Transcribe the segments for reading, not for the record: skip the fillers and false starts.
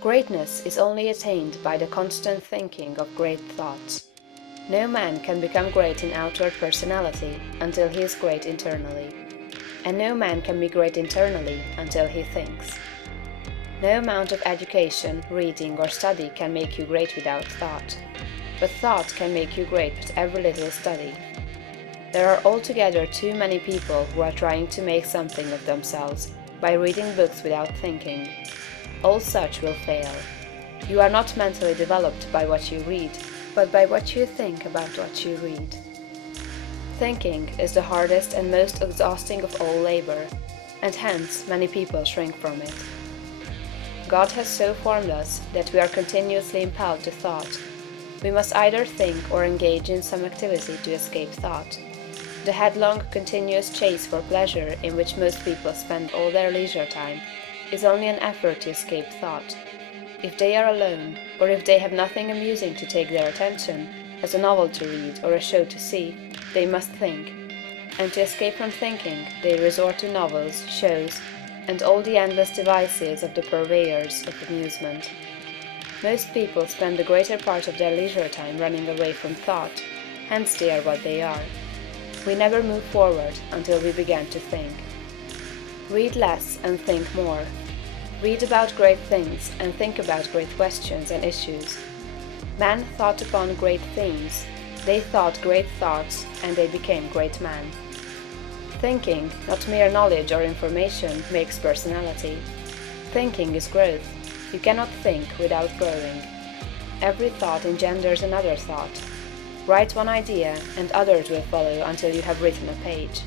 Greatness is only attained by the constant thinking of great thoughts. No man can become great in outward personality until he is great internally. And no man can be great internally until he thinks. No amount of education, reading, or study can make you great without thought. But thought can make you great with every little study. There are altogether too many people who are trying to make something of themselves by reading books without thinking. All such will fail. You are not mentally developed by what you read, but by what you think about what you read. Thinking is the hardest and most exhausting of all labor, and hence many people shrink from it. God has so formed us that we are continuously impelled to thought. We must either think or engage in some activity to escape thought. The headlong, continuous chase for pleasure in which most people spend all their leisure time is only an effort to escape thought. If they are alone, or if they have nothing amusing to take their attention, as a novel to read or a show to see, they must think. And to escape from thinking, they resort to novels, shows, and all the endless devices of the purveyors of amusement. Most people spend the greater part of their leisure time running away from thought, hence they are what they are. We never move forward until we begin to think. Read less and think more. Read about great things and think about great questions and issues. Men thought upon great themes, they thought great thoughts, and they became great men. Thinking, not mere knowledge or information, makes personality. Thinking is growth. You cannot think without growing. Every thought engenders another thought. Write one idea, and others will follow until you have written a page.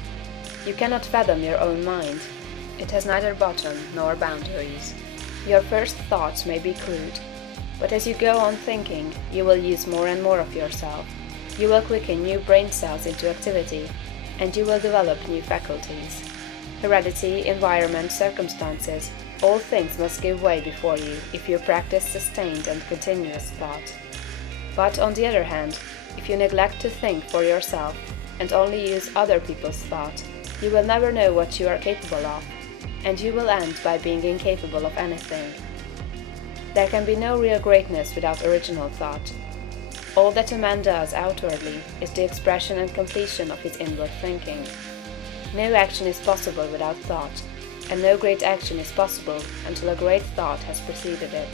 You cannot fathom your own mind. It has neither bottom nor boundaries. Your first thoughts may be crude, but as you go on thinking, you will use more and more of yourself. You will quicken new brain cells into activity, and you will develop new faculties. Heredity, environment, circumstances, all things must give way before you if you practice sustained and continuous thought. But on the other hand, if you neglect to think for yourself and only use other people's thought, you will never know what you are capable of, and you will end by being incapable of anything. There can be no real greatness without original thought. All that a man does outwardly is the expression and completion of his inward thinking. No action is possible without thought, and no great action is possible until a great thought has preceded it.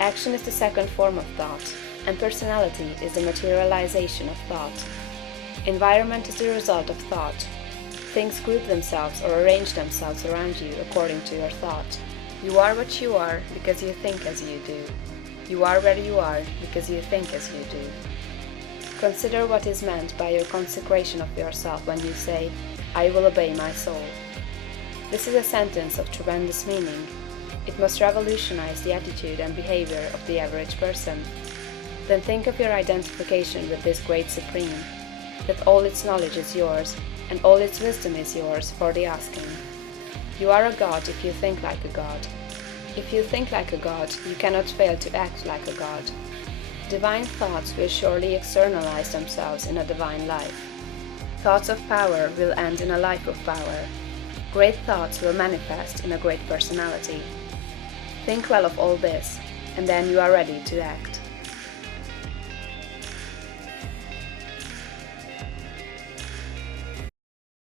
Action is the second form of thought, and personality is the materialization of thought. Environment is the result of thought. Things group themselves or arrange themselves around you according to your thought. You are what you are because you think as you do. You are where you are because you think as you do. Consider what is meant by your consecration of yourself when you say, "I will obey my soul." This is a sentence of tremendous meaning. It must revolutionize the attitude and behavior of the average person. Then think of your identification with this great Supreme, that all its knowledge is yours, and all its wisdom is yours for the asking. You are a god if you think like a god. If you think like a god, you cannot fail to act like a god. Divine thoughts will surely externalize themselves in a divine life. Thoughts of power will end in a life of power. Great thoughts will manifest in a great personality. Think well of all this, and then you are ready to act.